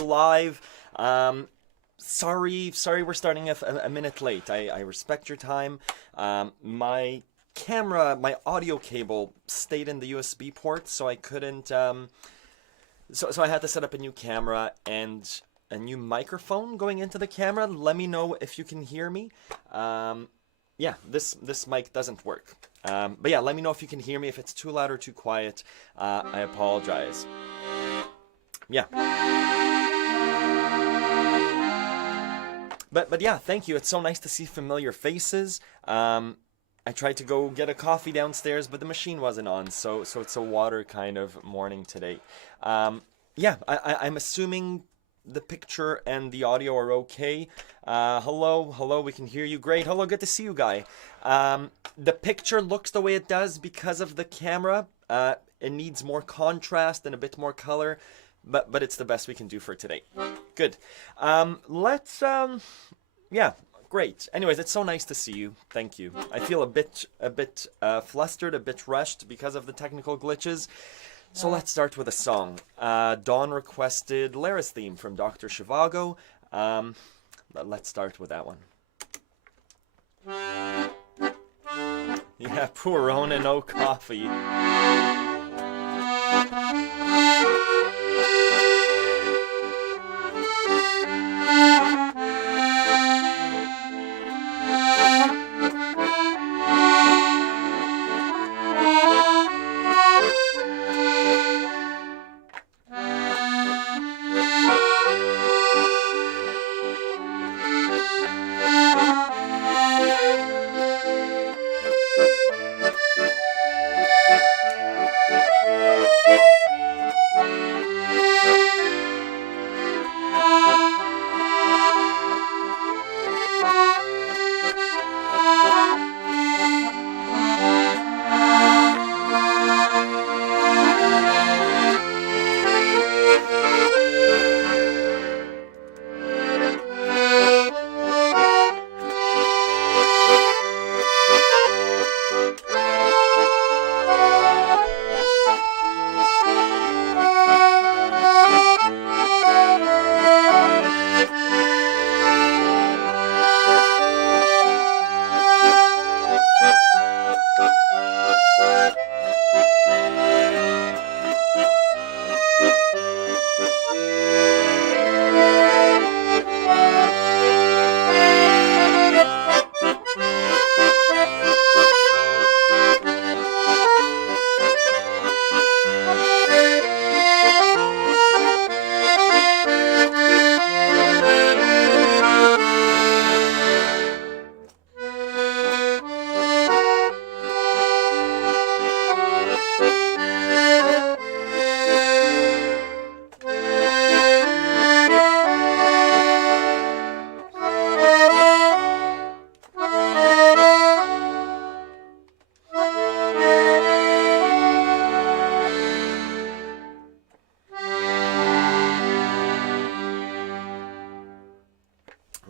we're live. Sorry we're starting a minute late. I respect your time. My camera, my audio cable stayed in the USB port, so I couldn't, so I had to set up a new camera and a new microphone going into the camera. Let me know if you can hear me. Yeah, this mic doesn't work. But yeah, let me know if you can hear me. If it's too loud or too quiet, I apologize. Yeah. But yeah, thank you. It's so nice to see familiar faces. I tried to go get a coffee downstairs, but the machine wasn't on, so it's a water kind of morning today. Yeah, I'm assuming the picture and the audio are okay. Hello, we can hear you. Great. Hello, good to see you, Guy. The picture looks the way it does because of the camera. It needs more contrast and a bit more color, but it's the best we can do for today. Good. Yeah, great. Anyways, it's so nice to see you. Thank you. I feel a bit flustered, a bit rushed because of the technical glitches. So let's start with a song. Dawn requested Lara's theme from Dr. Zhivago. Let's start with that one. Yeah, poor Rona, no coffee.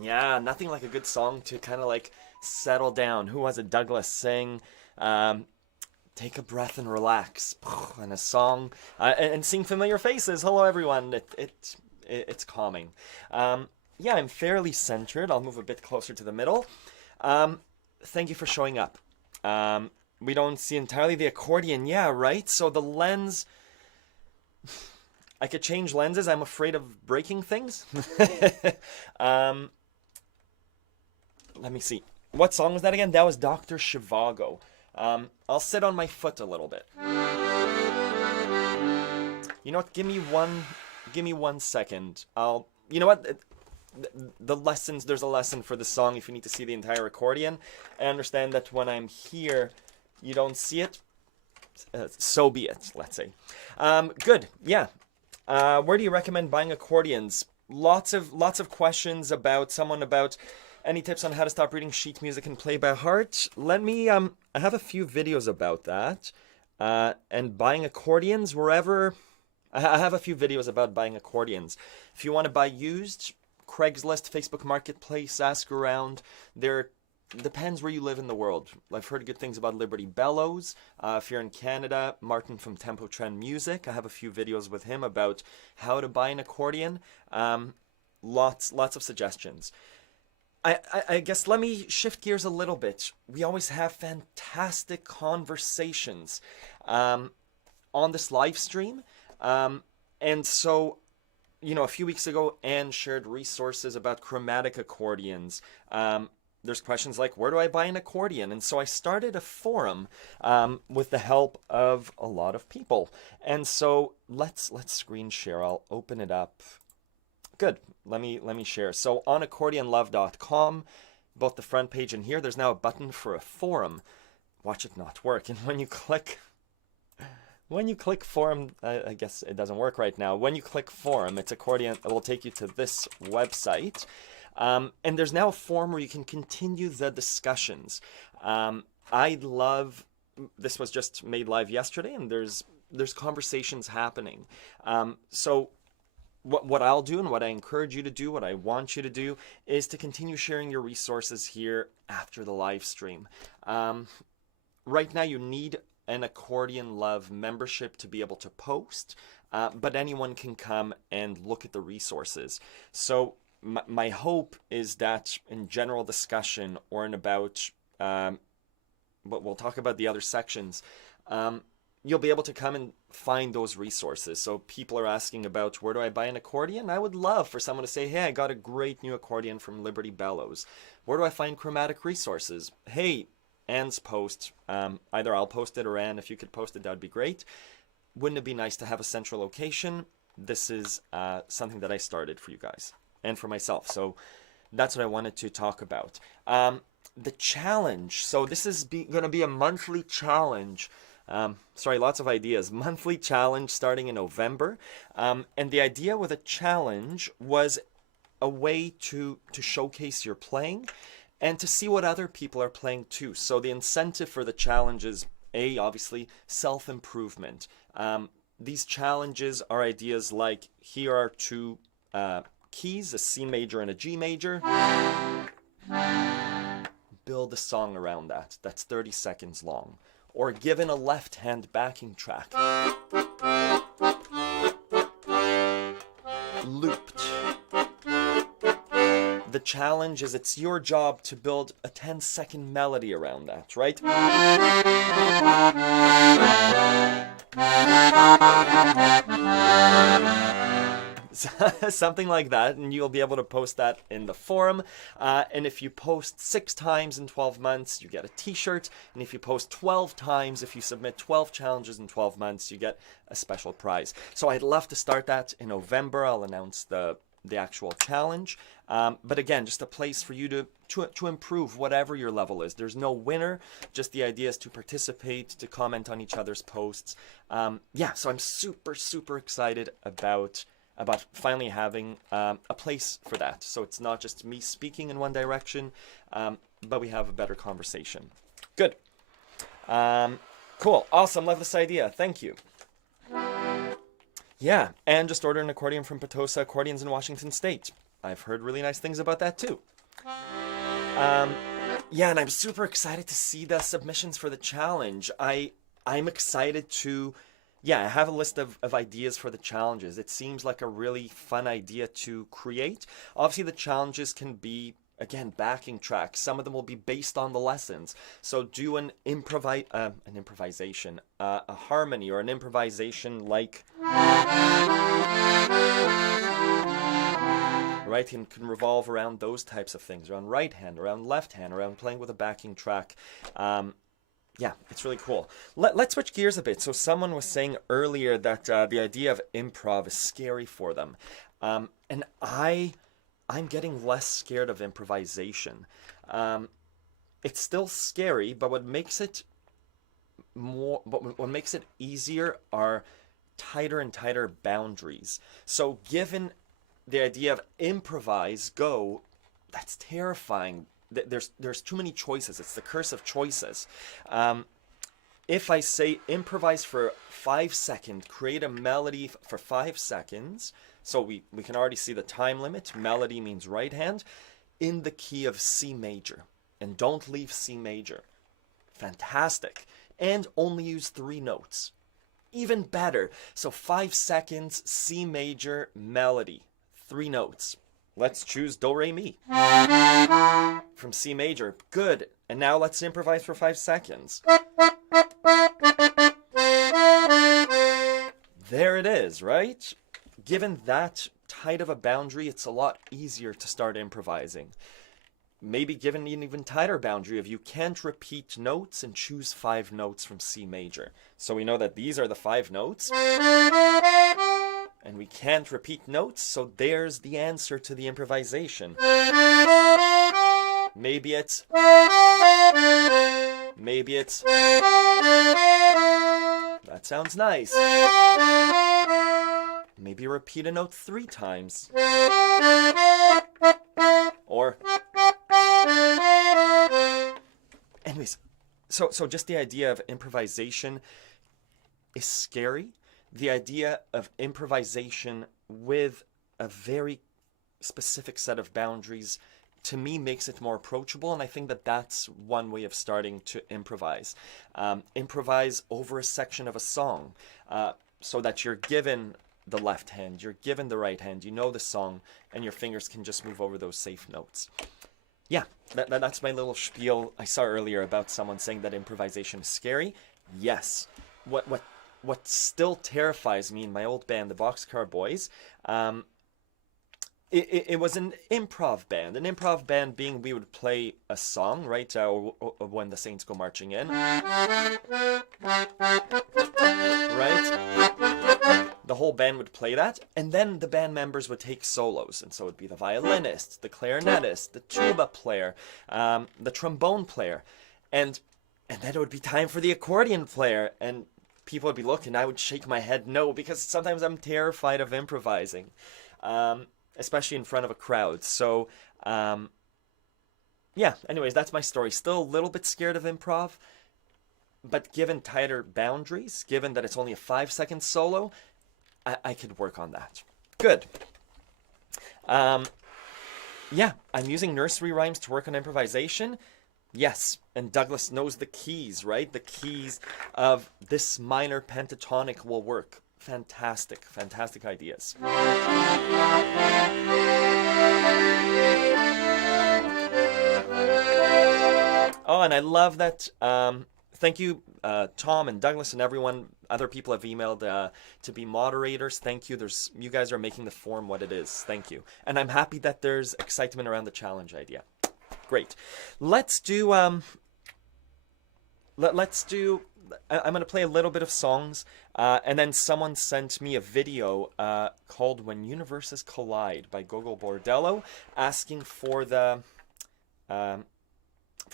Yeah, nothing like a good song to kind of like settle down. Who was it? Douglas saying, take a breath and relax. And a song, and seeing familiar faces. Hello, everyone. It's calming. Yeah, I'm fairly centered. I'll move a bit closer to the middle. Thank you for showing up. We don't see entirely the accordion. Yeah, right? So the lens... I could change lenses. I'm afraid of breaking things. Let me see. What song was that again? That was Dr. Zhivago. I'll sit on my foot a little bit. You know what? Give me one second. You know what? The lessons, there's a lesson for the song if you need to see the entire accordion. I understand that when I'm here, you don't see it. So be it, let's say. Good, yeah. Where do you recommend buying accordions? Lots of questions about any tips on how to stop reading sheet music and play by heart. Let me, I have a few videos about that. And buying accordions wherever, I have a few videos about buying accordions. If you want to buy used, Craigslist, Facebook Marketplace, ask around. They're depends where you live in the world. I've heard good things about Liberty Bellows. If you're in Canada, Martin from Tempo Trend Music. I have a few videos with him about how to buy an accordion. Lots of suggestions. I guess let me shift gears a little bit. We always have fantastic conversations on this live stream. And so, you know, a few weeks ago, Anne shared resources about chromatic accordions. There's questions like, where do I buy an accordion? And so I started a forum with the help of a lot of people. And so let's screen share. I'll open it up. Good. Let me share. So on accordionlove.com, both the front page and here, there's now a button for a forum. Watch it not work. And when you click forum, I guess it doesn't work right now. When you click forum, it's accordion. It will take you to this website. And there's now a forum where you can continue the discussions. This was just made live yesterday, and there's conversations happening. So what I'll do and what I encourage you to do, what I want you to do, is to continue sharing your resources here after the live stream. Right now you need an Accordion Love membership to be able to post, but anyone can come and look at the resources. So my hope is that in general discussion or in about, but we'll talk about the other sections, you'll be able to come and find those resources. So people are asking about, where do I buy an accordion? I would love for someone to say, hey, I got a great new accordion from Liberty Bellows. Where do I find chromatic resources? Hey, Anne's post, either I'll post it or Anne, if you could post it, that'd be great. Wouldn't it be nice to have a central location? This is something that I started for you guys and for myself. So that's what I wanted to talk about. The challenge. So this is going to be a monthly challenge. Sorry, lots of ideas. Monthly challenge starting in November. And the idea with a challenge was a way to showcase your playing and to see what other people are playing too. So the incentive for the challenge is, obviously, self-improvement. These challenges are ideas like, here are two keys, a C major and a G major. Build a song around that. That's 30 seconds long. Or given a left-hand backing track. Looped. The challenge is it's your job to build a 10-second melody around that, right? Something like that, and you'll be able to post that in the forum. And if you post 6 times in 12 months, you get a t-shirt. And if you post 12 times, if you submit 12 challenges in 12 months, you get a special prize. So I'd love to start that in November. I'll announce the actual challenge. But again, just a place for you to improve whatever your level is. There's no winner. Just the idea is to participate, to comment on each other's posts. So I'm super excited about finally having a place for that. So it's not just me speaking in one direction, but we have a better conversation. Good. Cool. Awesome. Love this idea. Thank you. Yeah, and just ordered an accordion from Potosa Accordions in Washington State. I've heard really nice things about that too. And I'm super excited to see the submissions for the challenge. I'm excited to... I have a list of ideas for the challenges. It seems like a really fun idea to create. Obviously, the challenges can be, again, backing tracks. Some of them will be based on the lessons. So do an improvisation, a harmony or an improvisation like... Right, and can revolve around those types of things, around right hand, around left hand, around playing with a backing track. It's really cool. Let's switch gears a bit. So someone was saying earlier that the idea of improv is scary for them. And I'm getting less scared of improvisation. It's still scary, but what makes it easier are tighter and tighter boundaries. So given the idea of improvise, go, that's terrifying. There's too many choices. It's the curse of choices. If I say improvise for 5 seconds, create a melody for 5 seconds, so we can already see the time limit. Melody means right hand, in the key of C major. and don't leave C major. Fantastic. And only use 3 notes. Even better. So 5 seconds, C major, melody. 3 notes. Let's choose Do, Re, Mi. From C major. Good. And now let's improvise for 5 seconds. There it is, right? Given that tight of a boundary, it's a lot easier to start improvising. Maybe given an even tighter boundary if you can't repeat notes and choose 5 notes from C major. So we know that these are the 5 notes. And we can't repeat notes, so there's the answer to the improvisation. Maybe it's... Maybe it's... That sounds nice. Maybe repeat a note 3 times. Or... Anyways, so just the idea of improvisation is scary. The idea of improvisation with a very specific set of boundaries, to me, makes it more approachable, and I think that that's one way of starting to improvise. Improvise over a section of a song, so that you're given the left hand, you're given the right hand, you know the song, and your fingers can just move over those safe notes. Yeah, that's my little spiel I saw earlier about someone saying that improvisation is scary. Yes. What still terrifies me in my old band, the Boxcar Boys, it was an improv band. An improv band being we would play a song, right, when the Saints go marching in. Right? The whole band would play that, and then the band members would take solos, and so it would be the violinist, the clarinetist, the tuba player, the trombone player, and then it would be time for the accordion player, and people would be looking, I would shake my head no, because sometimes I'm terrified of improvising, especially in front of a crowd. So, yeah, anyways, that's my story. Still a little bit scared of improv, but given tighter boundaries, given that it's only a 5-second solo, I could work on that. Good. Yeah, I'm using nursery rhymes to work on improvisation. Yes, and Douglas knows the keys, right? The keys of this minor pentatonic will work. Fantastic, fantastic ideas. Oh, and I love that. Thank you, Tom and Douglas and everyone. Other people have emailed to be moderators. Thank you. You guys are making the forum what it is. Thank you. And I'm happy that there's excitement around the challenge idea. Great. Let's do. I'm going to play a little bit of songs, and then someone sent me a video called "When Universes Collide" by Gogol Bordello, asking for the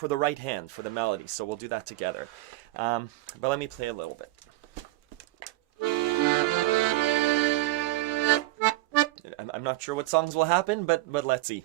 right hand for the melody. So we'll do that together. But let me play a little bit. I'm not sure what songs will happen, but let's see.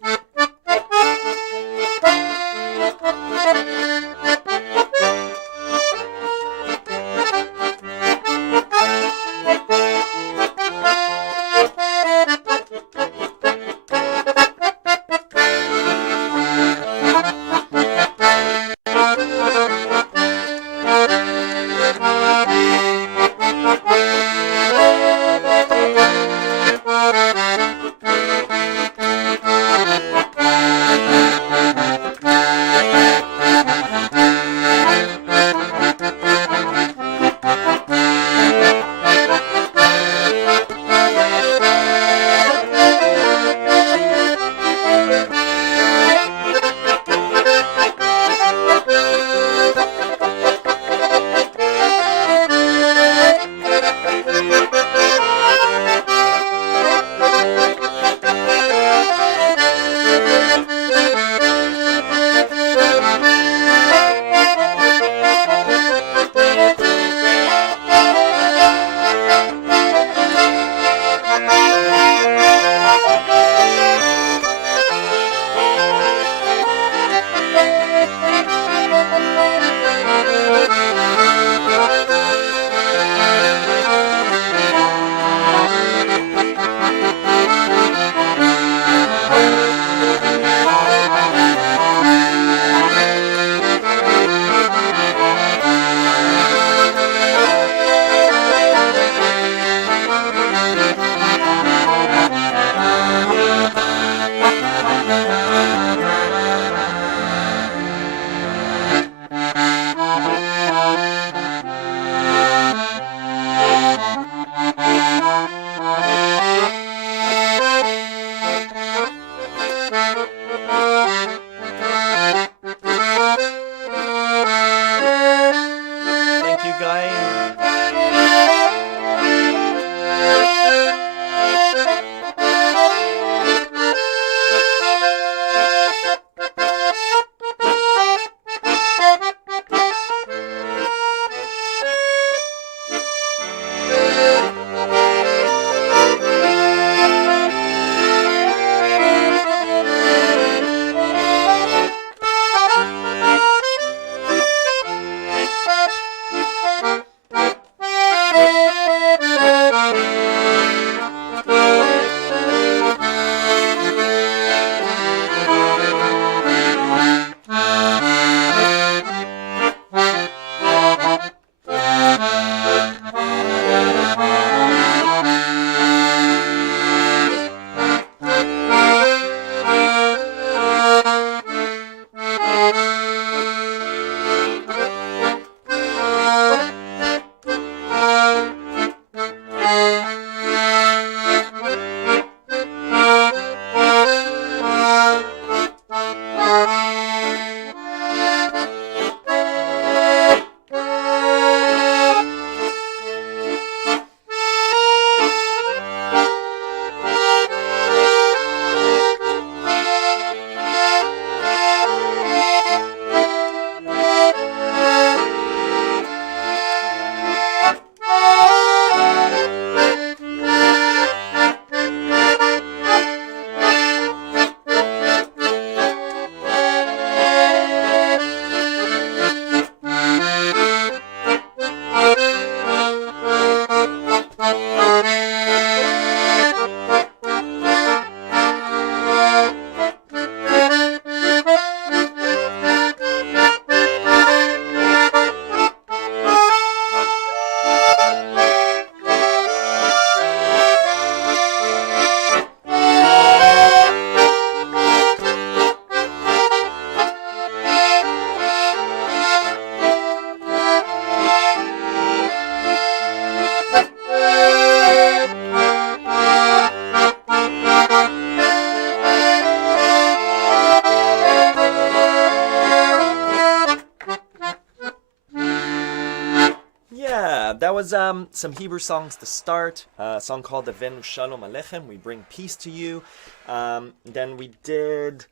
that was some Hebrew songs to start. A song called Avenu Shalom Alechem, we bring peace to you. Then we did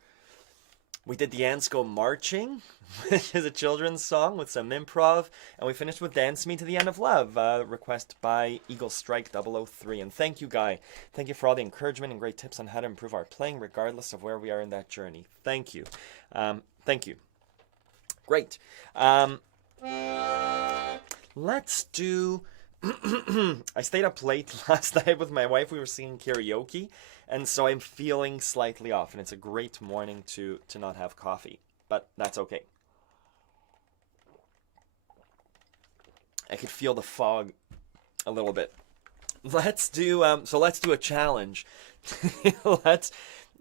the Ants Go Marching, which is a children's song with some improv. And we finished with Dance Me to the End of Love, request by Eagle Strike 003. And thank you, Guy. Thank you for all the encouragement and great tips on how to improve our playing, regardless of where we are in that journey. Thank you. Thank you. Great. Let's do... I stayed up late last night with my wife. We were singing karaoke, and so I'm feeling slightly off, and it's a great morning to not have coffee, but that's okay. I could feel the fog a little bit. Let's do a challenge.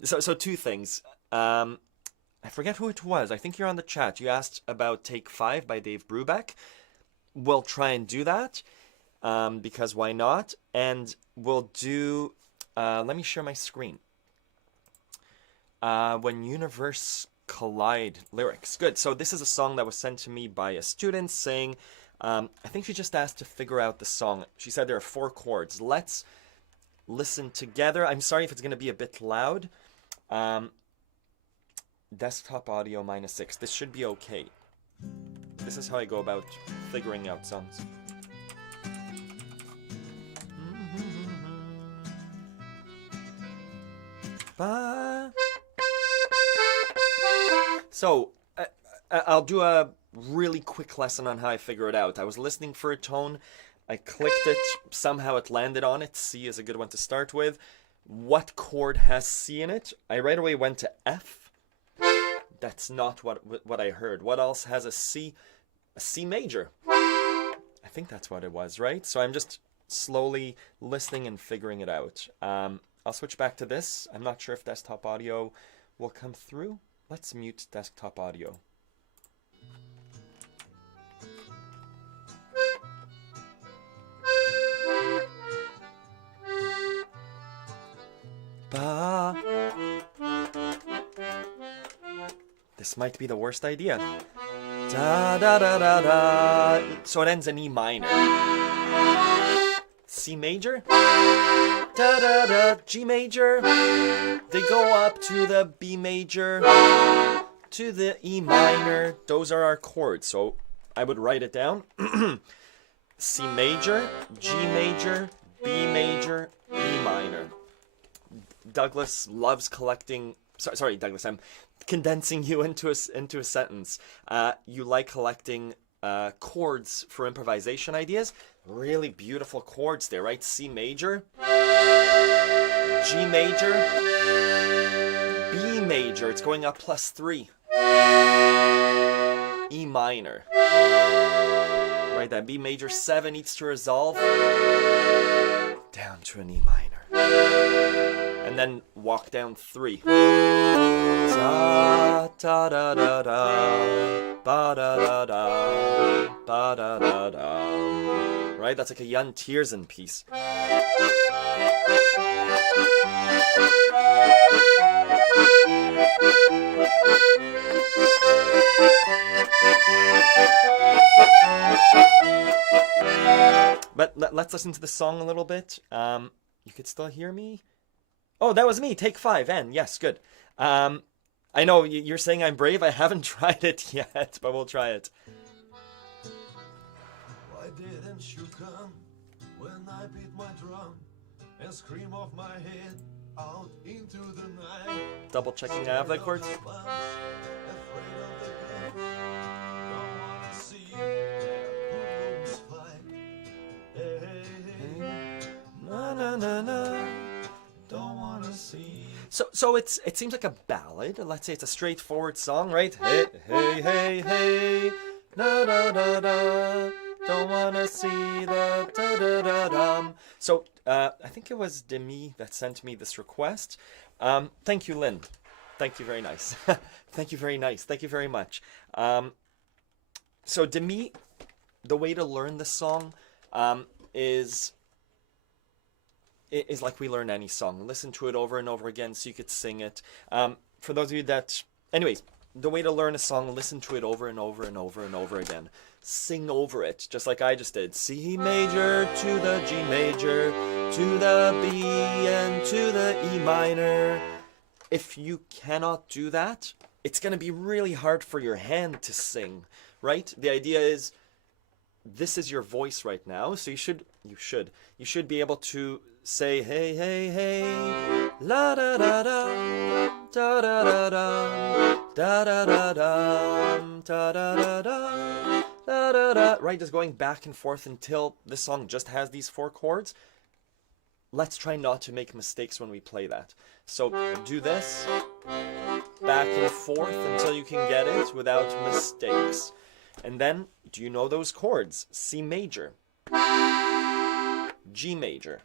So two things. I forget who it was. I think you're on the chat. You asked about Take 5 by Dave Brubeck. We'll try and do that. Because why not? And we'll do, let me share my screen. When Universe Collide lyrics. Good. So this is a song that was sent to me by a student saying, I think she just asked to figure out the song. She said there are 4 chords. Let's listen together. I'm sorry if it's going to be a bit loud. Desktop audio -6. This should be okay. This is how I go about figuring out songs. So, I'll do a really quick lesson on how I figure it out. I was listening for a tone, I clicked it, somehow it landed on it. C is a good one to start with. What chord has C in it? I right away went to F. That's not what I heard. What else has a C? A C major. I think that's what it was, right? So I'm just slowly listening and figuring it out. I'll switch back to this. I'm not sure if desktop audio will come through. Let's mute desktop audio. Ba. This might be the worst idea. Da da da da da. So it ends in E minor. C major. Da da da. G major. They go up to the B major, to the E minor. Those are our chords. So I would write it down. C major, G major, B major, E minor. Douglas loves collecting. Sorry, Douglas. I'm condensing you into a sentence. You like collecting chords for improvisation ideas. Really beautiful chords there, right? C major, G major, B major. It's going up +3. E minor. Right, that B major 7 needs to resolve down to an E minor. And then walk down 3. Da da da da da, ba da da da, ba da da da. Right, that's like a Jan Tiersen piece. But let's listen to the song a little bit. You could still hear me? Oh, that was me. Take 5. N. Yes, good. I know you're saying I'm brave. I haven't tried it yet, but we'll try it. Why didn't you come when I beat my drum and scream off my head out into the night? Double checking I have that chord. Afraid of the gun, don't wanna see who's fight. Hey, hey, hey, na na na na, don't wanna see. So it seems like a ballad. Let's say it's a straightforward song, right? Hey hey hey hey, na da da da. Don't wanna see the da da da dum. So I think it was Demi that sent me this request. Thank you, Lynn. Thank you, very nice. Thank you, very nice. Thank you very much. So Demi, the way to learn this song is like we learn any song. Listen to it over and over again so you could sing it. For those of you that, anyways, the way to learn a song, listen to it over and over and over and over again. Sing over it, just like I just did. C major to the G major, to the B and to the E minor. If you cannot do that, it's going to be really hard for your hand to sing, right? The idea is, this is your voice right now, so you should be able to say, hey, hey, hey, la da da da, da da da da, da da da da, da da da da, da da da, right? Just going back and forth until the song just has these 4 chords. Let's try not to make mistakes when we play that. So do this back and forth until you can get it without mistakes. And then, do you know those chords? C major, G major,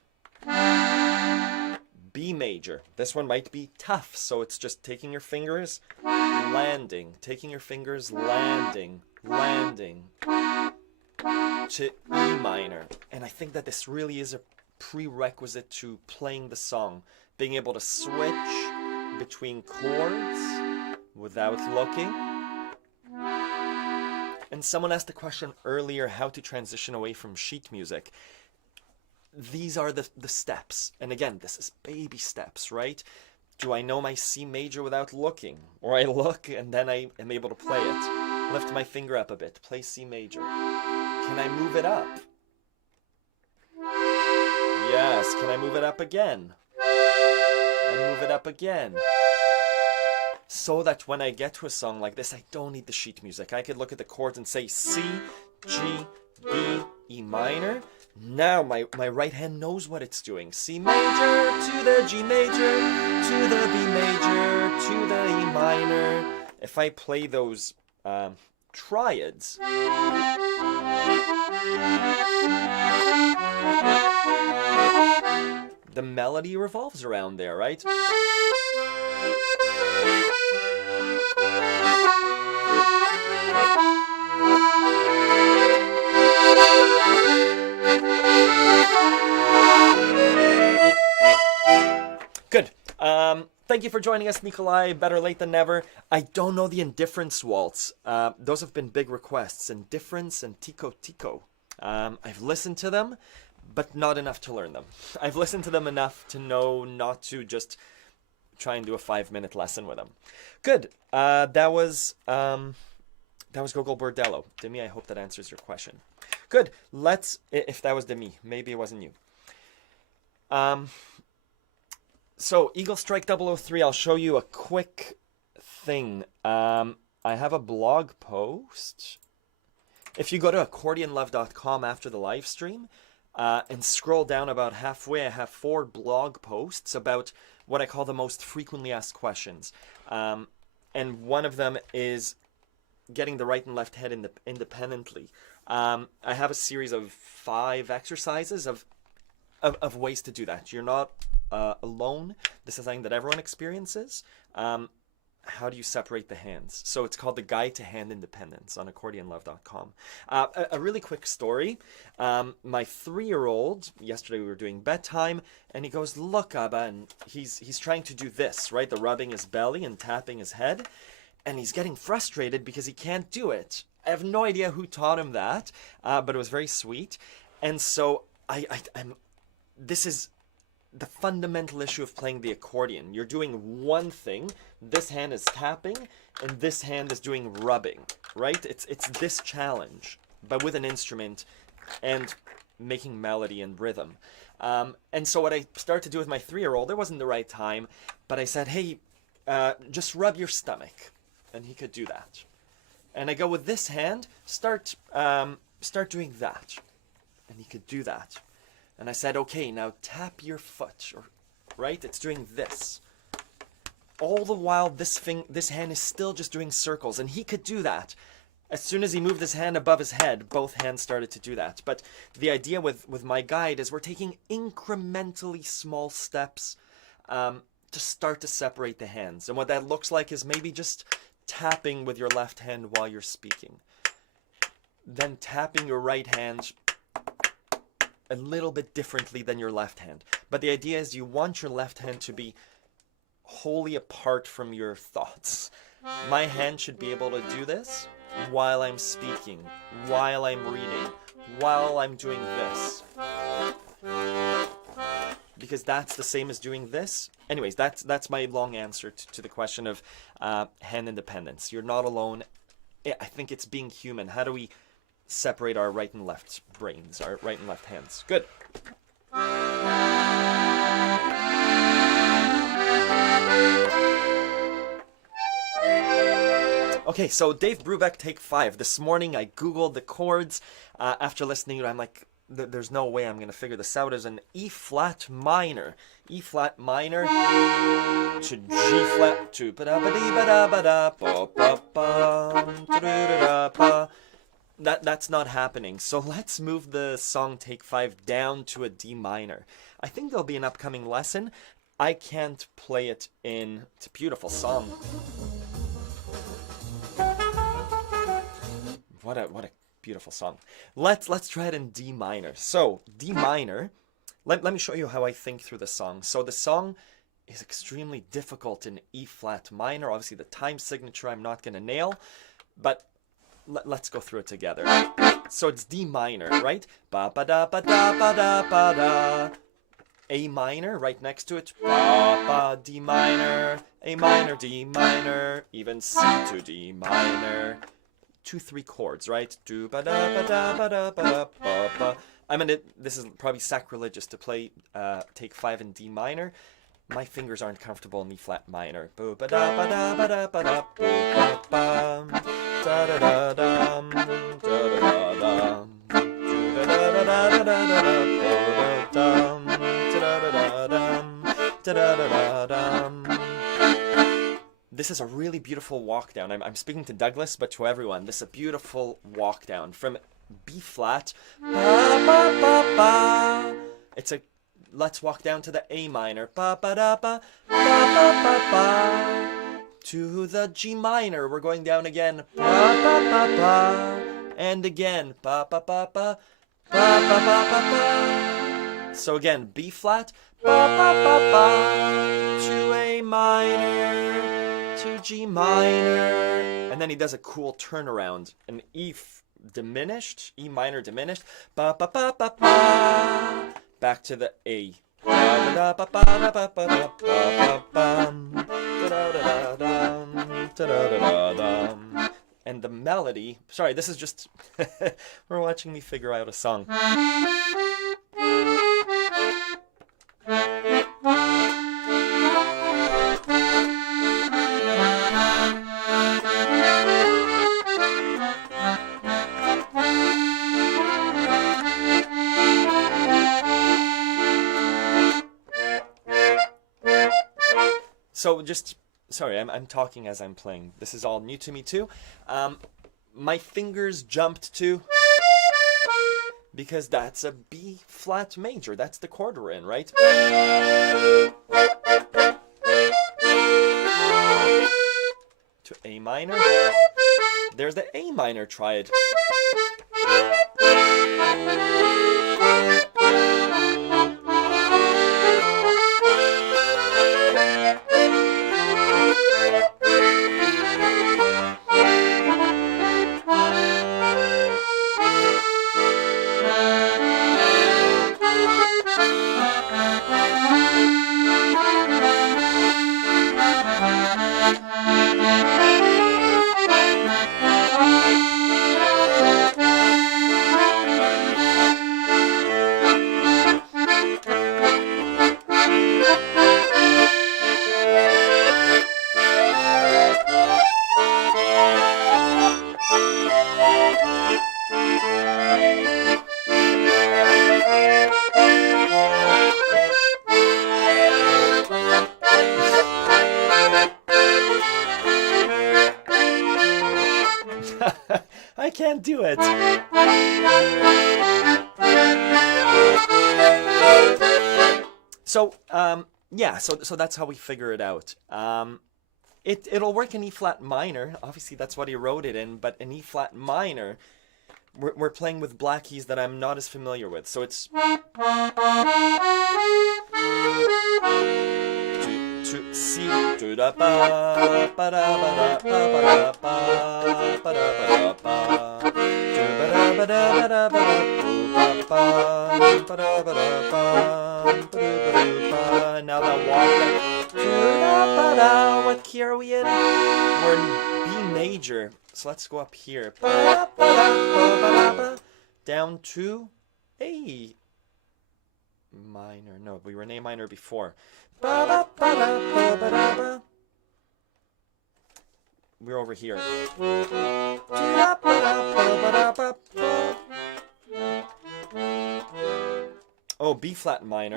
B major. This one might be tough, so it's just taking your fingers, landing, taking your fingers, landing, landing to E minor. And I think that this really is a prerequisite to playing the song, being able to switch between chords without looking. And someone asked the question earlier how to transition away from sheet music. These are the steps. And again, this is baby steps, right? Do I know my C major without looking? Or I look and then I am able to play it. Lift my finger up a bit, play C major. Can I move it up? Yes, can I move it up again? And move it up again. So that when I get to a song like this, I don't need the sheet music. I could look at the chords and say C, G, B, E minor. Now my right hand knows what it's doing. C major to the G major, to the B major, to the E minor. If I play those triads, the melody revolves around there, right? Good. Thank you for joining us, Nikolai. Better late than never. I don't know the Indifference waltz. Those have been big requests. Indifference and Tico Tico. I've listened to them, but not enough to learn them. I've listened to them enough to know not to just try and do a 5-minute lesson with them. Good. That was Gogol Bordello. Demi, I hope that answers your question. Good. If that was Demi, maybe it wasn't you. So, Eagle Strike 003, I'll show you a quick thing. I have a blog post. If you go to accordionlove.com after the live stream and scroll down about halfway, I have 4 blog posts about what I call the most frequently asked questions. And one of them is getting the right and left head independently. I have a series of 5 exercises of ways to do that. You're not alone. This is something that everyone experiences. How do you separate the hands? So it's called the Guide to Hand Independence on accordionlove.com. A really quick story. My 3-year-old, yesterday we were doing bedtime, and he goes, "Look, Abba," and he's trying to do this, right? The rubbing his belly and tapping his head, and he's getting frustrated because he can't do it. I have no idea who taught him that, but it was very sweet. And so this is the fundamental issue of playing the accordion. You're doing one thing, this hand is tapping, and this hand is doing rubbing, right? It's this challenge, but with an instrument and making melody and rhythm. And so what I started to do with my 3-year-old, it wasn't the right time, but I said, hey, just rub your stomach. And he could do that. And I go, with this hand, start doing that. And he could do that. And I said, okay, now tap your foot, right? It's doing this. All the while, this hand is still just doing circles, and he could do that. As soon as he moved his hand above his head, both hands started to do that. But the idea with my guide is we're taking incrementally small steps to start to separate the hands. And what that looks like is maybe just tapping with your left hand while you're speaking. Then tapping your right hand a little bit differently than your left hand. But the idea is you want your left hand to be wholly apart from your thoughts. My hand should be able to do this while I'm speaking, while I'm reading, while I'm doing this. Because that's the same as doing this. Anyways, that's my long answer to the question of hand independence. You're not alone. I think it's being human. How do we separate our right and left brains, our right and left hands? Good. Okay, so Dave Brubeck, take 5. This morning I googled the chords. After listening to it, I'm like, there's no way I'm going to figure this out. As an E flat minor. E flat minor to G flat to that's not happening. So let's move the song Take 5 down to a D minor. I think there'll be an upcoming lesson. I can't play it in... It's a beautiful song. What a beautiful song. Let's try it in D minor. So D minor, let me show you how I think through the song. So the song is extremely difficult in E flat minor. Obviously the time signature I'm not gonna nail, but let's go through it together. So it's D minor, right? Ba ba da ba da ba da ba da. A minor right next to it. Ba ba D minor, A minor, D minor, even C to D minor. 2-3 chords, right? Do ba da ba da ba da ba da ba ba. I mean, this is probably sacrilegious to play Take 5 in D minor. My fingers aren't comfortable in E flat minor. Bo ba da ba da ba da ba da bo ba bam. Da da da dum. Da da da dum. Da da da da da da da bo da dum. Da da da dum. Da da da da dum. This is a really beautiful walk down. I'm speaking to Douglas, but to everyone, this is a beautiful walk down from B flat. Ba, ba, ba, ba. It's a let's walk down to the A minor. Ba, ba, da, ba, ba, ba, ba, ba. To the G minor. We're going down again. Ba, ba, ba, ba. And again. Ba, ba, ba, ba. Ba, ba, ba, ba, ba. So again, B flat. Ba, ba, ba, ba. To A minor. To G minor, and then he does a cool turnaround, an diminished, E minor diminished, ba ba ba ba ba, back to the A, and the melody. Sorry, this is just we're watching me figure out a song. So just, sorry, I'm talking as I'm playing. This is all new to me too. My fingers jumped to, because that's a B flat major. That's the chord we're in, right? To A minor. There's the A minor triad. I can't do it. So, yeah, so that's how we figure it out. It'll work in E flat minor. Obviously, that's what he wrote it in. But in E flat minor, we're playing with black keys that I'm not as familiar with. So it's to C to da ba ba da ba da ba ba da ba ba da ba da ba to ba da ba da ba da ba da ba ba da ba da ba. Now that walk to da ba da. What key are we in? We're in B major. So let's go up here. Ba da ba da ba ba da ba. Down to A minor. No, we were in A minor before. Ba ba ba da ba ba da ba. We're over here. Oh, B flat minor.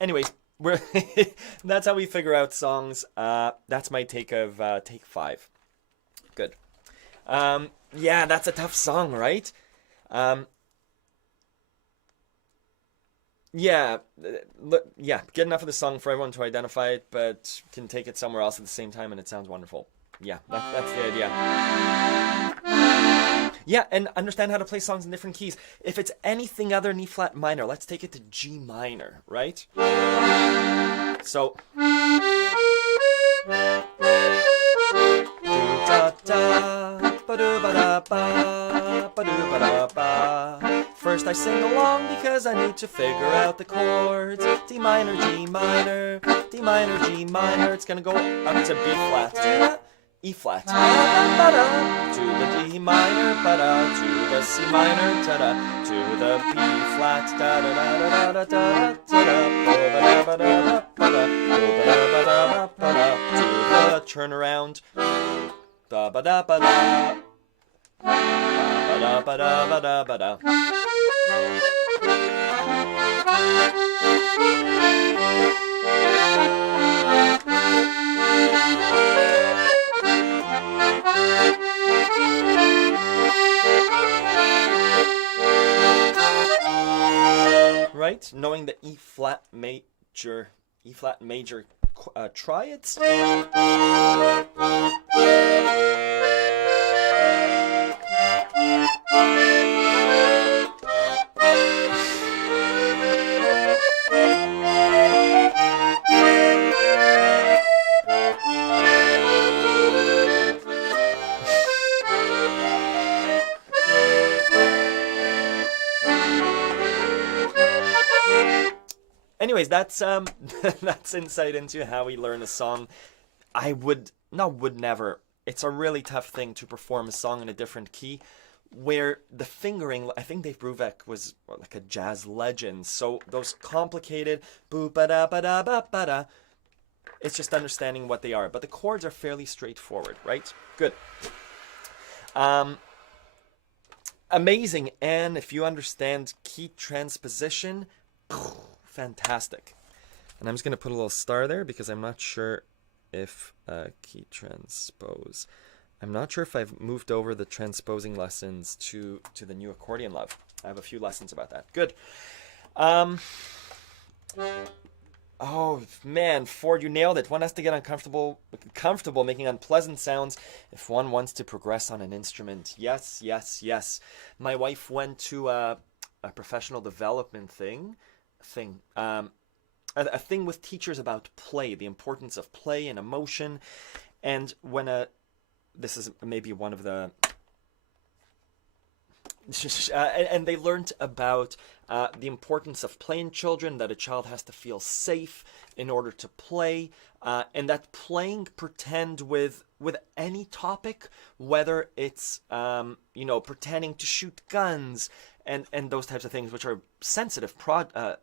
Anyways, we're that's how we figure out songs. That's my take of take 5. Good. Yeah, that's a tough song, right? Yeah, yeah, good enough of the song for everyone to identify it, but can take it somewhere else at the same time and it sounds wonderful. Yeah, that's the idea. Yeah, and understand how to play songs in different keys. If it's anything other than E flat minor, let's take it to G minor, right? So... First I sing along because I need to figure out the chords. D minor, G minor, D minor, G minor. It's gonna go up to B flat, to E flat, to the D minor, to the C minor, to the B flat, to the turnaround. Ba ba da ba da ba da ba da ba da ba da. Right, knowing the E flat major triads. Anyways, that's that's insight into how we learn a song. Never. It's a really tough thing to perform a song in a different key, where the fingering. I think Dave Brubeck was like a jazz legend. So those complicated boo ba da ba da ba ba da. It's just understanding what they are, but the chords are fairly straightforward, right? Good. Amazing, and if you understand key transposition. Fantastic. And I'm just going to put a little star there because I'm not sure if key transpose. I'm not sure if I've moved over the transposing lessons to the new Accordion Love. I have a few lessons about that. Good. Oh man, Ford, you nailed it. One has to get comfortable making unpleasant sounds if one wants to progress on an instrument. Yes, yes, yes. My wife went to a professional development thing, a thing with teachers about play, the importance of play and emotion. And when this is maybe one of the and they learned about the importance of play in children, that a child has to feel safe in order to play, and that playing pretend with any topic, whether it's pretending to shoot guns and those types of things, which are sensitive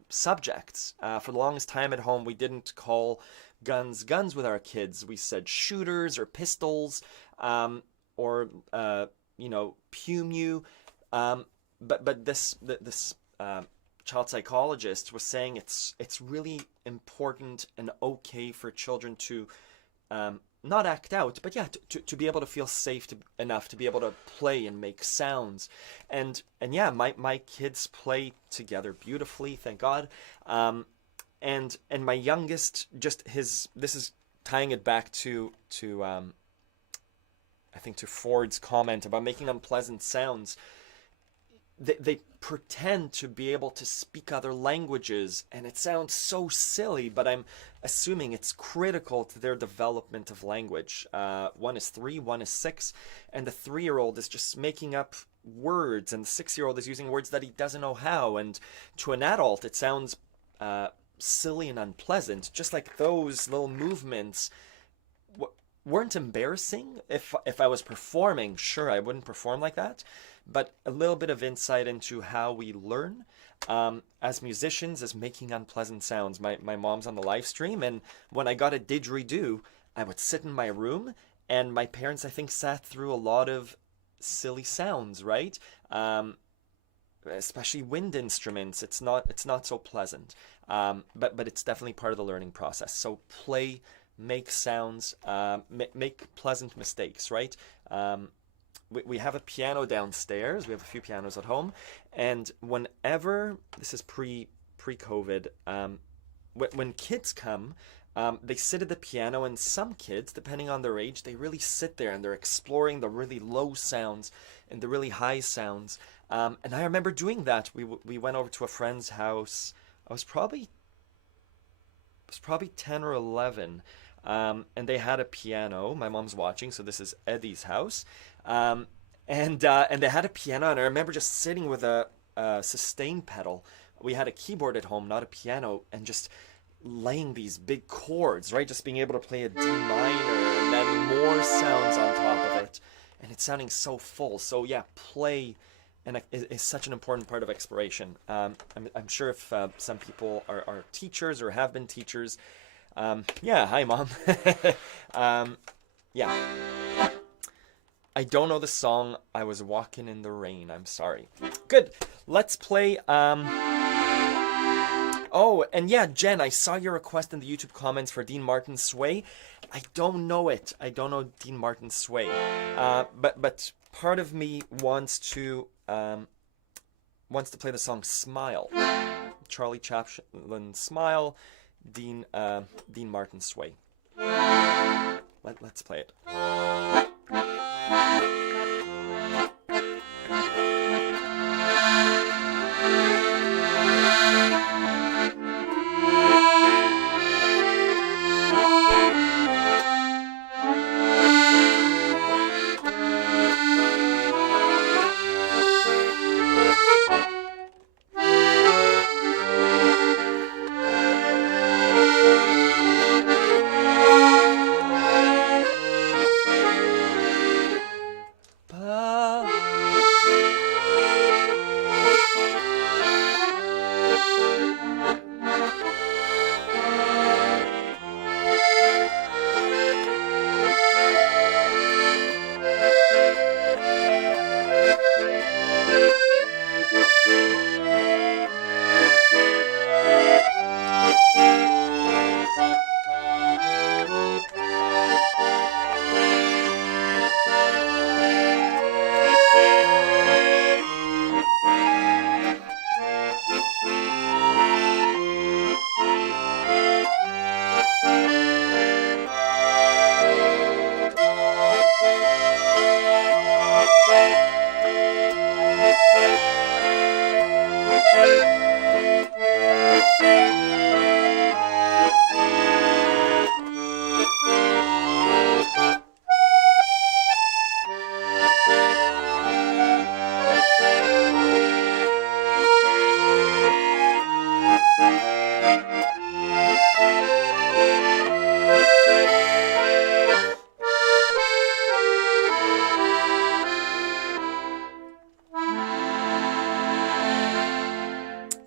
subjects. For the longest time at home, we didn't call guns with our kids. We said shooters or pistols, or pumu. But this child psychologist was saying it's really important and okay for children to not act out, but yeah, to be able to feel safe enough to be able to play and make sounds. And yeah, my kids play together beautifully, thank God. And my youngest, this is tying it back to I think to Ford's comment about making unpleasant sounds. they pretend to be able to speak other languages, and it sounds so silly, but I'm assuming it's critical to their development of language. One is 3, one is 6, and the 3-year-old is just making up words, and the 6-year-old is using words that he doesn't know how, and to an adult it sounds silly and unpleasant, just like those little movements weren't embarrassing. If I was performing, sure, I wouldn't perform like that, but a little bit of insight into how we learn as musicians is making unpleasant sounds. My mom's on the live stream, and when I got a didgeridoo, I would sit in my room, and my parents, I think, sat through a lot of silly sounds, right? Especially wind instruments. It's not so pleasant, but it's definitely part of the learning process. So play, make sounds, make pleasant mistakes, right? We have a piano downstairs. We have a few pianos at home, and whenever, this is pre-COVID, when kids come, they sit at the piano, and some kids, depending on their age, they really sit there and they're exploring the really low sounds and the really high sounds. And I remember doing that. We went over to a friend's house. I was probably 10 or 11. And they had a piano. My mom's watching, so this is Eddie's house. And they had a piano, and I remember just sitting with a sustain pedal. We had a keyboard at home, not a piano, and just laying these big chords, right? Just being able to play a D minor and then more sounds on top of it, and it's sounding so full. So yeah, play and is such an important part of exploration. I'm sure if some people are teachers or have been teachers, yeah, hi mom. Yeah, I don't know the song. I was walking in the rain. I'm sorry. Good. Let's play. Oh, and yeah, Jen, I saw your request in the YouTube comments for Dean Martin's Sway. I don't know it. I don't know Dean Martin's Sway. But part of me wants to play the song Smile. Charlie Chaplin Smile, Dean Martin Sway. Let's play it.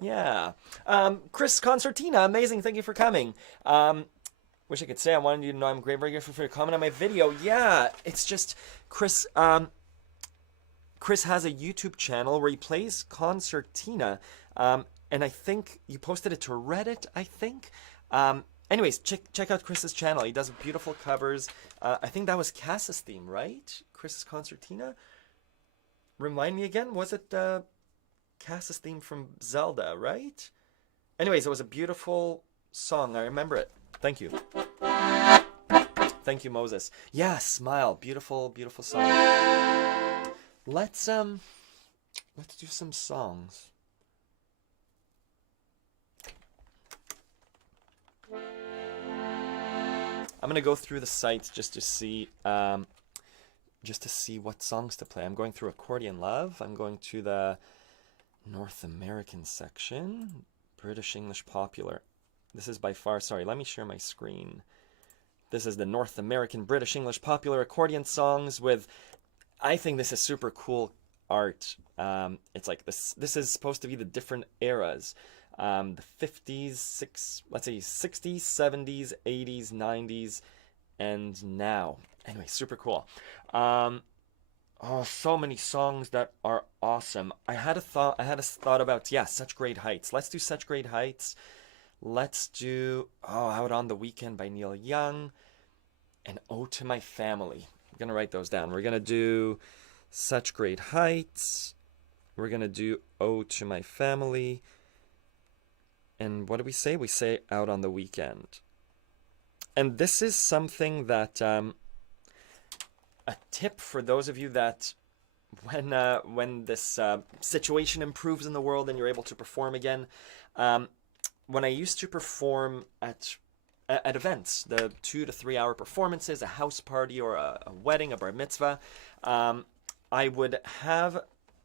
Yeah. Chris Concertina, amazing. Thank you for coming. Wish I could say I wanted you to know I'm very grateful for your comment on my video. Yeah, it's just Chris. Chris has a YouTube channel where he plays concertina, and I think you posted it to Reddit. I think. Anyways, check out Chris's channel. He does beautiful covers. I think that was Cass's theme, right? Chris's concertina. Remind me again. Was it Cass's theme from Zelda, right? Anyways, it was a beautiful song. I remember it. Thank you. Thank you, Moses. Yeah, Smile. Beautiful, beautiful song. Let's let's do some songs. I'm gonna go through the sites just to see what songs to play. I'm going through Accordion Love. I'm going to the North American section, British English Popular. This is by far, sorry, let me share my screen. This is the North American British English Popular Accordion songs with, I think this is super cool art. It's like this is supposed to be the different eras. The 50s, let's say 60s, 70s, 80s, 90s, and now. Anyway, super cool. Oh, so many songs that are awesome. I had a thought about, yeah, Such Great Heights. Let's do Such Great Heights. Let's do Out on the Weekend by Neil Young and Ode to My Family. I'm gonna write those down. We're gonna do Such Great Heights. We're gonna do Ode to My Family. And what do we say? We say Out on the Weekend. And this is something that, a tip for those of you that when this situation improves in the world and you're able to perform again, when I used to perform at events, the 2 to 3 hour performances, a house party or a wedding, a bar mitzvah, I would have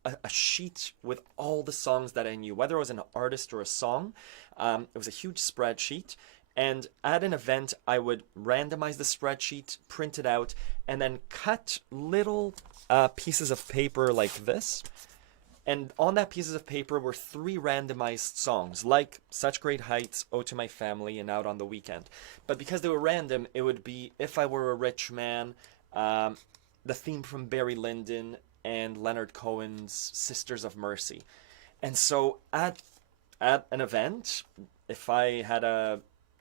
a sheet with all the songs that I knew, whether it was an artist or a song. It was a huge spreadsheet. And at an event, I would randomize the spreadsheet, print it out, and then cut little pieces of paper like this. And on that pieces of paper were 3 randomized songs, like Such Great Heights, Ode to My Family, and Out on the Weekend. But because they were random, it would be If I Were a Rich Man, the theme from Barry Lyndon, and Leonard Cohen's Sisters of Mercy. And so at an event, if I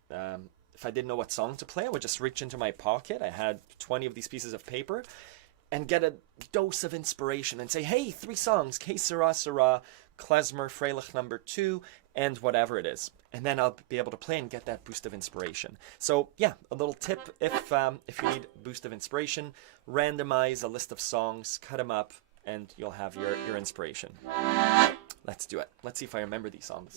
didn't know what song to play, I would just reach into my pocket. I had 20 of these pieces of paper and get a dose of inspiration and say, hey, 3 songs, Que Sera Sera, Klezmer, Freilich number 2, and whatever it is. And then I'll be able to play and get that boost of inspiration. So yeah, a little tip, if you need a boost of inspiration, randomize a list of songs, cut them up, and you'll have your inspiration. Let's do it. Let's see if I remember these songs.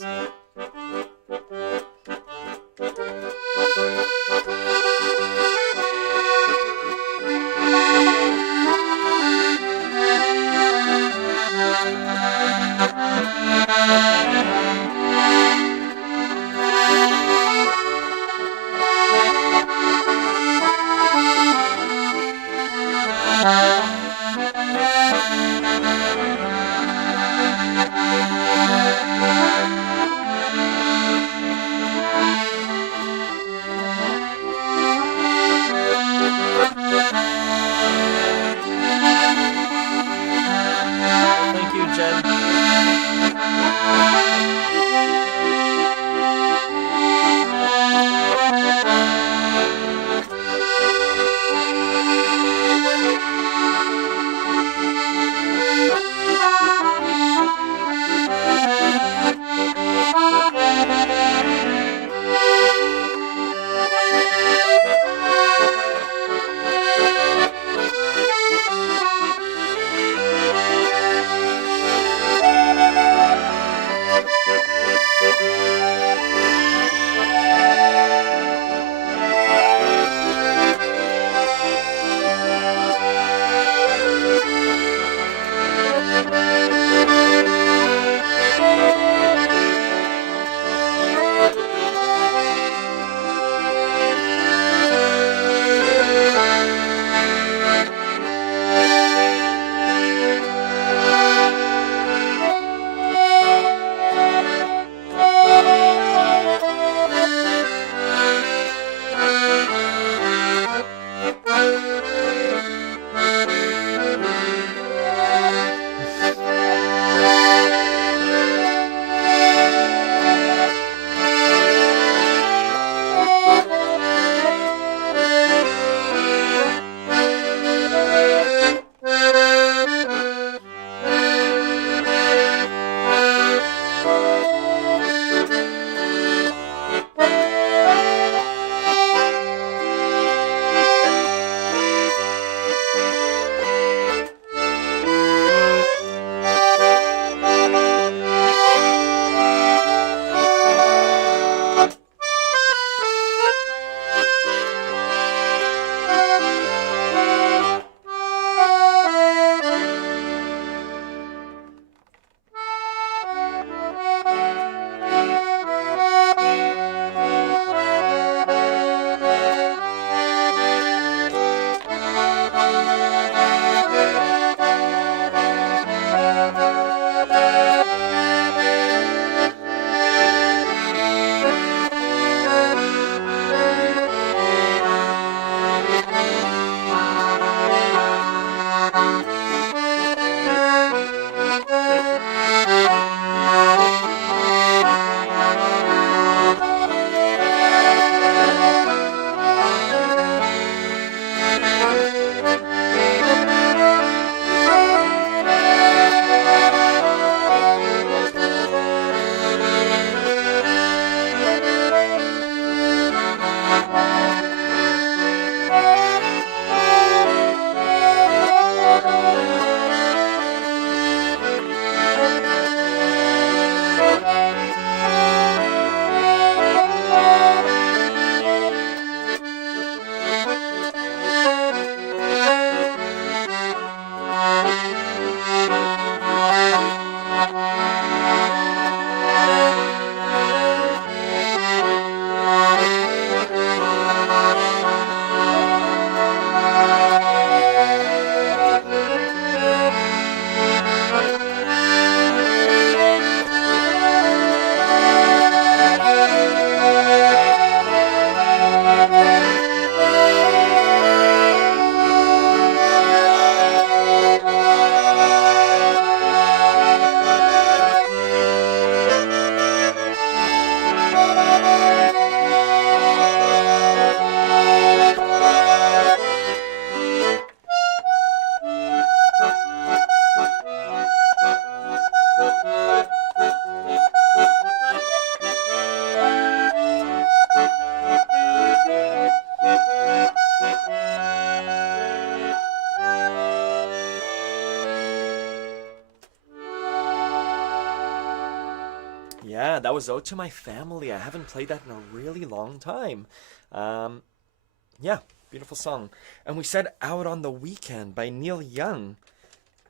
Yeah, that was Ode to My Family. I haven't played that in a really long time. Yeah, beautiful song. And we said Out on the Weekend by Neil Young.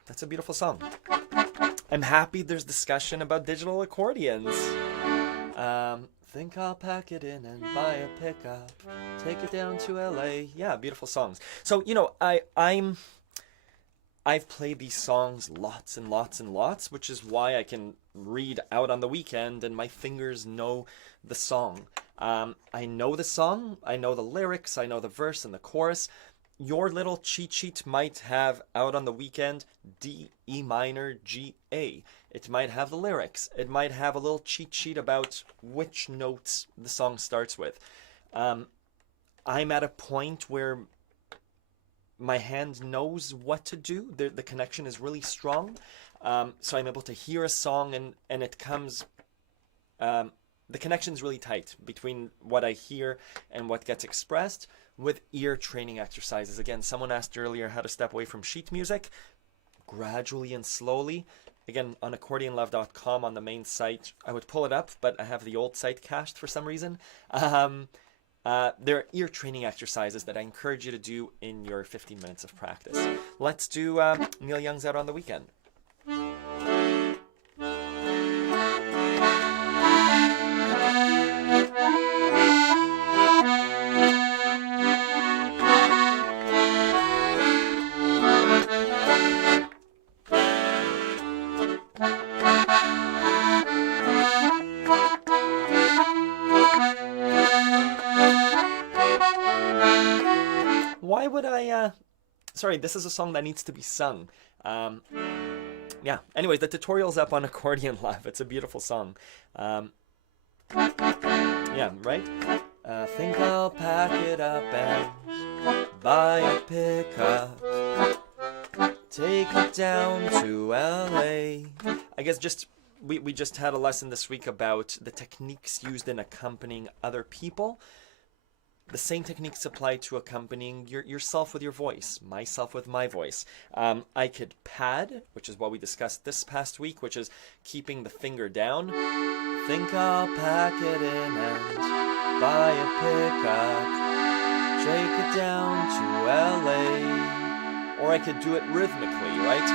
That's a beautiful song. I'm happy there's discussion about digital accordions. Think I'll pack it in and buy a pickup. Take it down to LA. Yeah, beautiful songs. So, I've played these songs lots and lots and lots, which is why I can read Out on the Weekend and my fingers know the song. I know the song, I know the lyrics, I know the verse and the chorus. Your little cheat sheet might have Out on the Weekend, D, E minor, G, A. It might have the lyrics. It might have a little cheat sheet about which notes the song starts with. I'm at a point where my hand knows what to do. The connection is really strong. So I'm able to hear a song and it comes... the connection's really tight between what I hear and what gets expressed with ear training exercises. Again, someone asked earlier how to step away from sheet music. Gradually and slowly. Again, on accordionlove.com on the main site, I would pull it up, but I have the old site cached for some reason. There are ear training exercises that I encourage you to do in your 15 minutes of practice. Let's do Neil Young's Out on the Weekend. Why would I, sorry, this is a song that needs to be sung. Yeah, anyways, the tutorial's up on Accordion Love. It's a beautiful song. Yeah, right? Think I'll pack it up and buy a pickup. Take it down to LA. I guess we just had a lesson this week about the techniques used in accompanying other people. The same techniques apply to accompanying yourself with your voice, myself with my voice. I could pad, which is what we discussed this past week, which is keeping the finger down. Think I'll pack it in and buy a pickup. Take it down to LA. Or I could do it rhythmically, right?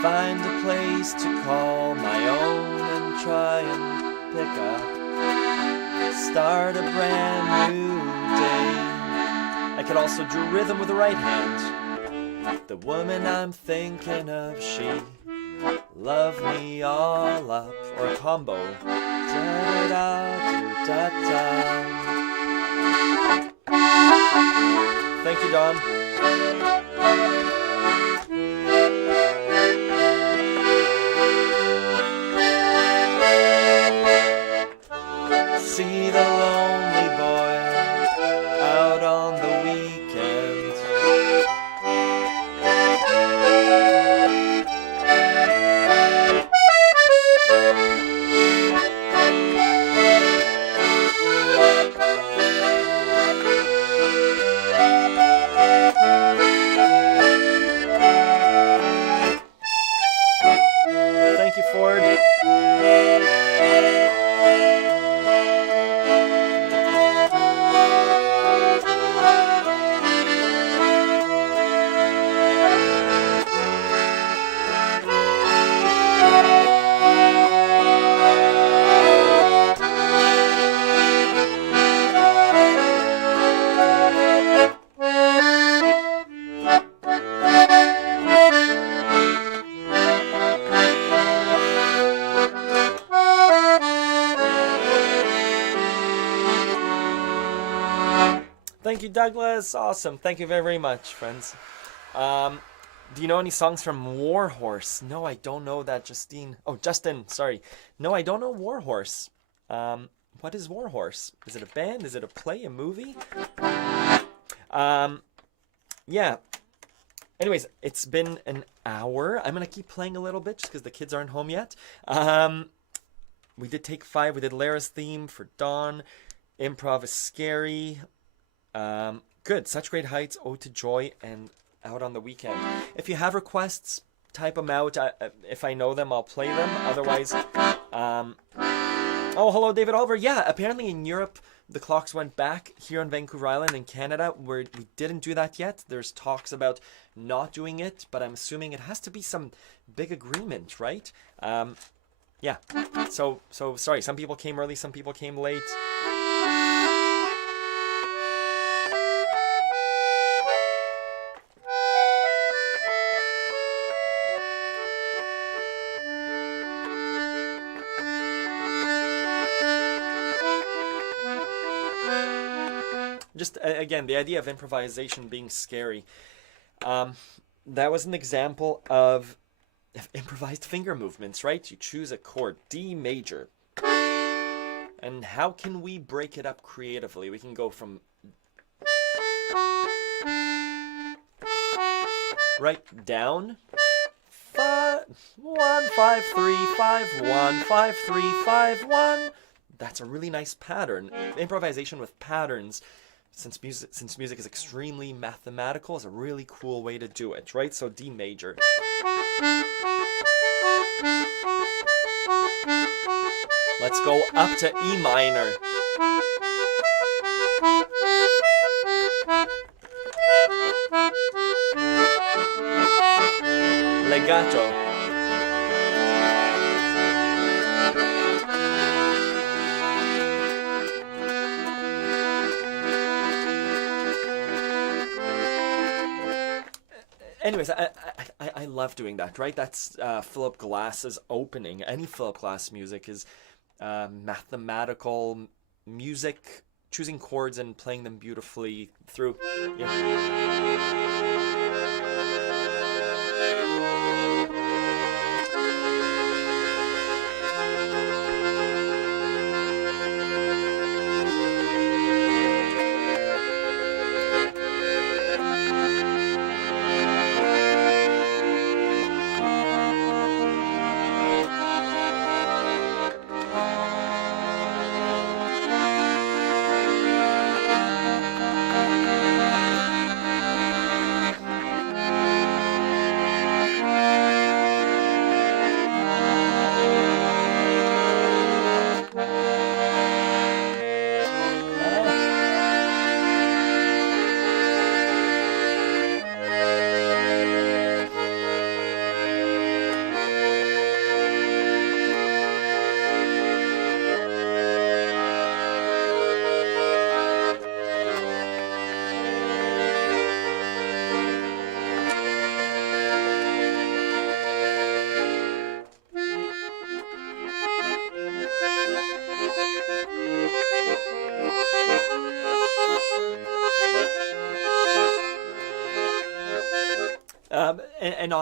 Find a place to call my own and try and pick up. Start a brand new day. I could also do rhythm with the right hand. The woman I'm thinking of, she loved me all up. Or a combo. Da da da da da. Thank you, Don. See the lonely boy out on the weekend. Thank you, Ford. Thank you, Douglas. Awesome. Thank you very, very much, friends. Do you know any songs from Warhorse? No, I don't know that, Justine. Oh, Justin, sorry. No, I don't know Warhorse. What is Warhorse? Is it a band? Is it a play? A movie? Yeah. Anyways, it's been an hour. I'm going to keep playing a little bit just because the kids aren't home yet. We did take 5. We did Lara's theme for Dawn. Improv is scary. Good. Such Great Heights, Ode to Joy, and Out on the Weekend. If you have requests, type them out. If I know them, I'll play them. Otherwise, Oh, hello, David Oliver. Yeah, apparently in Europe, the clocks went back. Here on Vancouver Island in Canada, we didn't do that yet. There's talks about not doing it, but I'm assuming it has to be some big agreement, right? Yeah. So sorry. Some people came early, some people came late. Just again, the idea of improvisation being scary. That was an example of improvised finger movements, right? You choose a chord, D major. And how can we break it up creatively? We can go from right down. 1 5 3 5 1 5 3 5 1. That's a really nice pattern. Improvisation with patterns, since music is extremely mathematical, is a really cool way to do it, right? So D major. Let's go up to E minor. Legato. Anyways, I love doing that, right? That's Philip Glass's opening. Any Philip Glass music is mathematical music, choosing chords and playing them beautifully through. Yeah.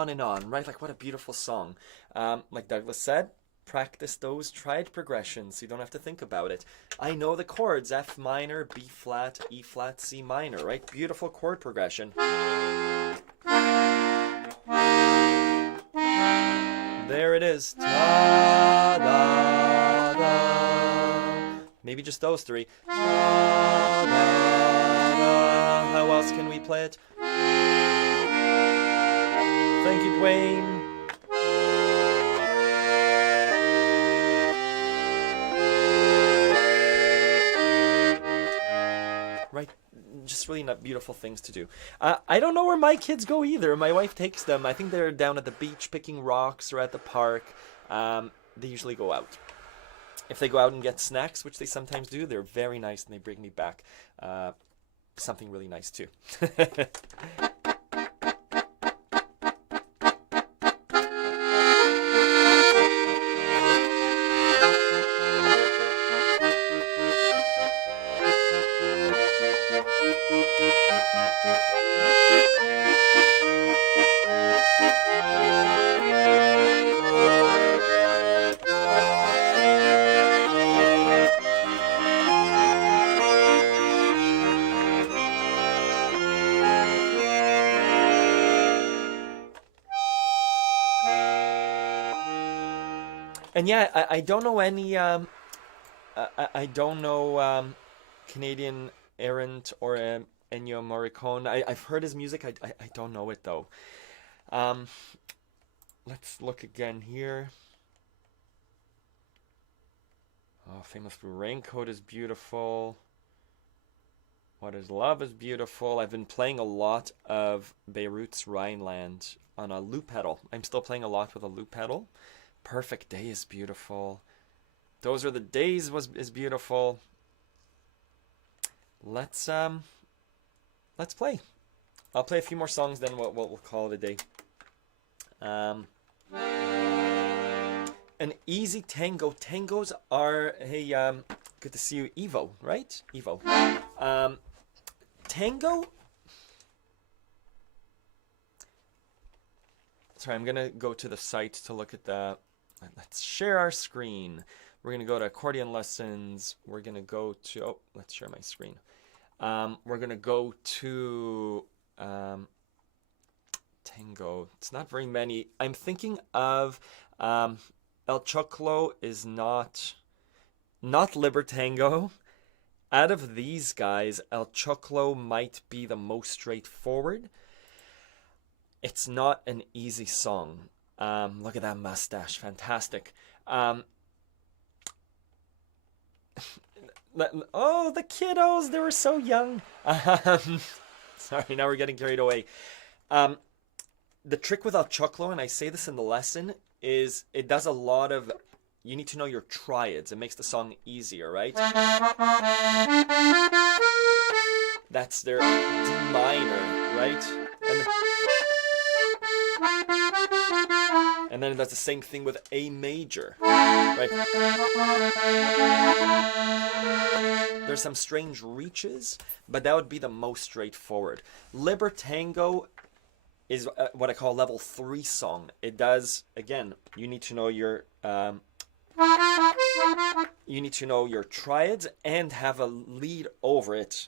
And on, right? Like, what a beautiful song. Like Douglas said, practice those tried progressions so you don't have to think about it. I know the chords, F minor, B flat, E flat, C minor, right? Beautiful chord progression. There it is. Ta da da. Maybe just those three. Ta da da. How else can we play it? Thank you, Dwayne. Right, just really not beautiful things to do. I don't know where my kids go either. My wife takes them. I think they're down at the beach picking rocks or at the park. They usually go out. If they go out and get snacks, which they sometimes do, they're very nice and they bring me back something really nice too. And yeah, I don't know any I don't know Canadian errant or Ennio Morricone. I've heard his music. I don't know it though. Let's look again here. Oh, Famous Blue Raincoat is beautiful. What is Love is beautiful. I've been playing a lot of Beirut's Rhineland on a loop pedal. I'm still playing a lot with a loop pedal. Perfect Day is beautiful. Those Are the Days is beautiful. Let's play. I'll play a few more songs, then we'll call it a day. An easy tango. Tangos are, hey, good to see you, Evo, right? Evo. Tango. Sorry, I'm gonna go to the site to look at the. Let's share our screen. We're gonna go to accordion lessons. We're gonna go to. Oh, let's share my screen. We're gonna go to tango. It's not very many. I'm thinking of El Choclo is not Libertango. Out of these guys, El Choclo might be the most straightforward. It's not an easy song. Look at that mustache, fantastic. Oh, the kiddos, they were so young. Sorry, now we're getting carried away. The trick with El Choclo, and I say this in the lesson, is it does a lot of, you need to know your triads. It makes the song easier, right? That's their D minor, right? And then it does the same thing with A major, right? There's some strange reaches, but that would be the most straightforward. Libertango is what I call level 3 song. It does, again, you need to know your triads and have a lead over it.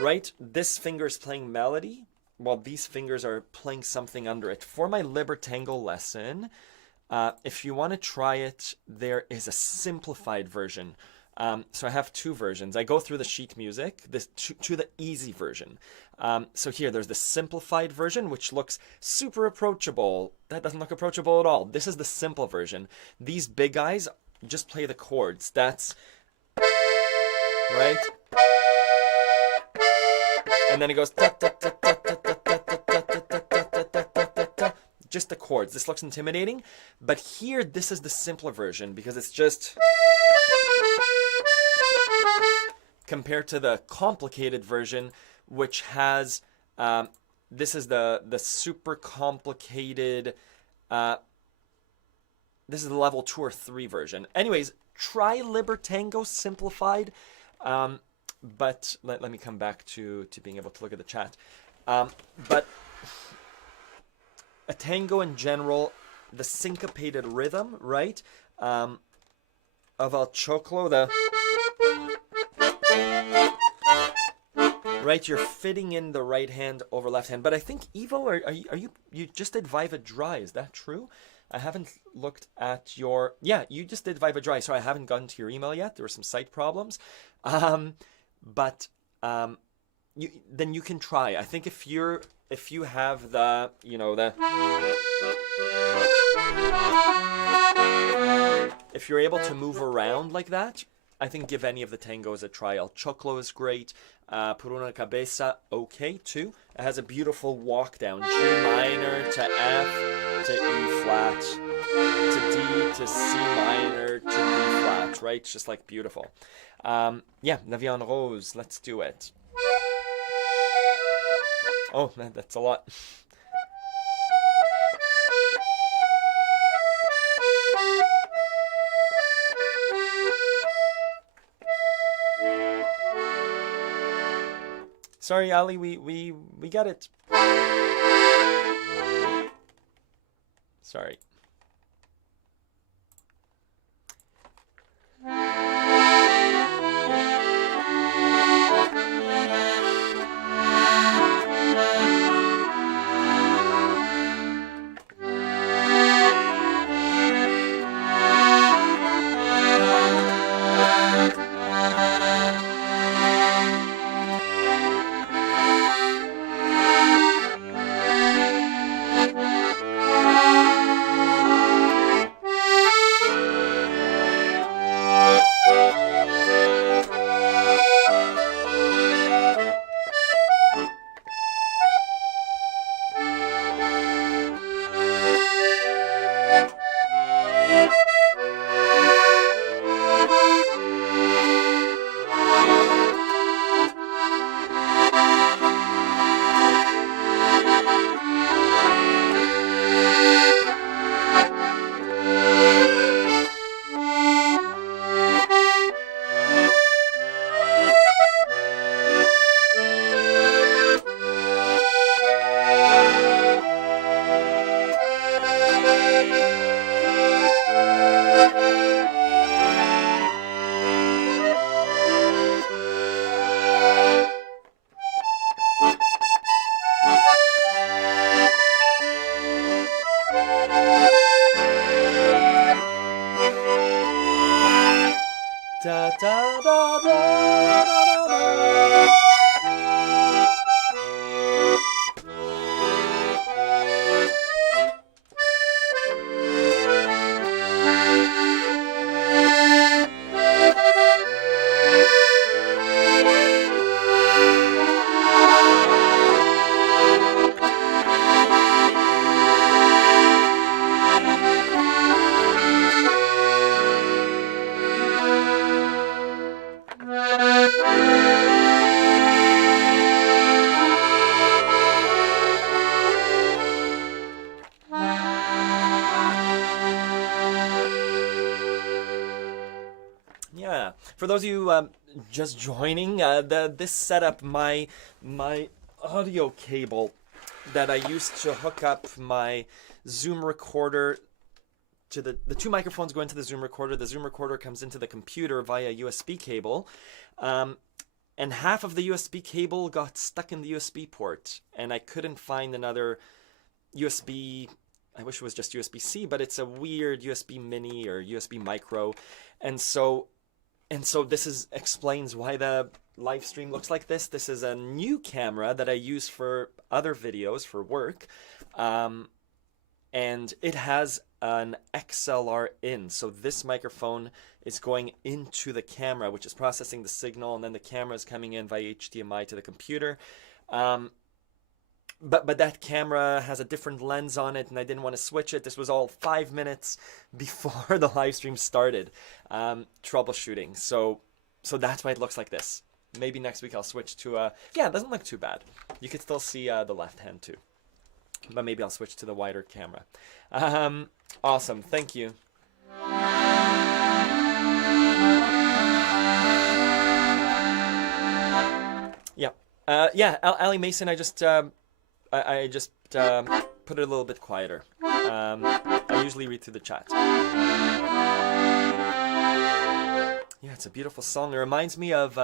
Right? This finger is playing melody, while these fingers are playing something under it. For my Libertango lesson, if you want to try it, there is a simplified version. So I have 2 versions. I go through the sheet music to the easy version. So here, there's the simplified version, which looks super approachable. That doesn't look approachable at all. This is the simple version. These big guys just play the chords. That's right. And then it goes just the chords. This looks intimidating, but here this is the simpler version because it's just compared to the complicated version, which has this is the super complicated. This is the level 2 or 3 version. Anyways, try Libertango simplified. But let me come back to being able to look at the chat. But a tango in general, the syncopated rhythm, right? Of El Choclo, right, you're fitting in the right hand over left hand. But I think Evo, are you just did Viva Dry? Is that true? I haven't looked at your. Yeah, you just did Viva Dry. Sorry, I haven't gotten to your email yet. There were some site problems. But then you can try. I think if you have the if you're able to move around like that, I think give any of the tangos a try. El Choclo is great. Por una cabeza, okay too. It has a beautiful walk down. G minor to F to E flat to D to C minor to D flat, right? It's just like beautiful. Yeah, La Vie en Rose, let's do it. Oh, that's a lot. Sorry, Ali, we got it. Sorry. da, da, da, da, da. Yeah, for those of you just joining, this setup, my audio cable that I used to hook up my Zoom recorder to the two microphones go into the Zoom recorder. The Zoom recorder comes into the computer via USB cable, and half of the USB cable got stuck in the USB port, and I couldn't find another USB. I wish it was just USB-C, but it's a weird USB mini or USB micro, and so this explains why the live stream looks like this. This is a new camera that I use for other videos for work, and it has an XLR in. So this microphone is going into the camera, which is processing the signal, and then the camera is coming in via HDMI to the computer. But that camera has a different lens on it, and I didn't want to switch it. This was all 5 minutes before the live stream started, troubleshooting. So that's why it looks like this. Maybe next week I'll switch to yeah, it doesn't look too bad. You can still see the left hand too. But maybe I'll switch to the wider camera. Awesome, thank you. Yeah, yeah, Ali Mason, I just put it a little bit quieter. I usually read through the chat. Yeah, it's a beautiful song. It reminds me of...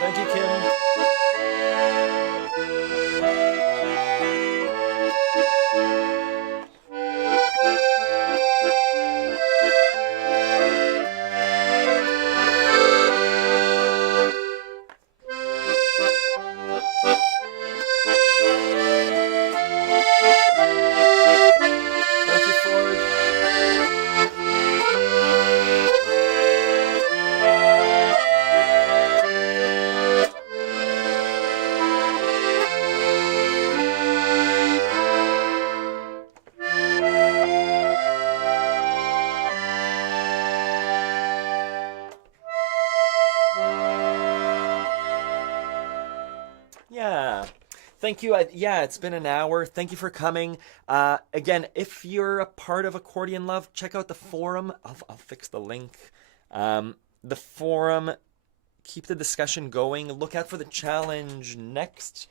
Thank you, Kim. Thank you, Ford. Yeah. Thank you. Yeah, it's been an hour. Thank you for coming. Again, if you're a part of Accordion Love, check out the forum. I'll fix the link. The forum, keep the discussion going. Look out for the challenge next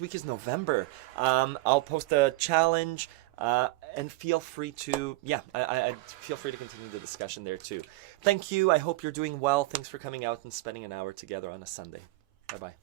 week is November. I'll post a challenge, and feel free to, I feel free to continue the discussion there too. Thank you. I hope you're doing well. Thanks for coming out and spending an hour together on a Sunday. Bye-bye.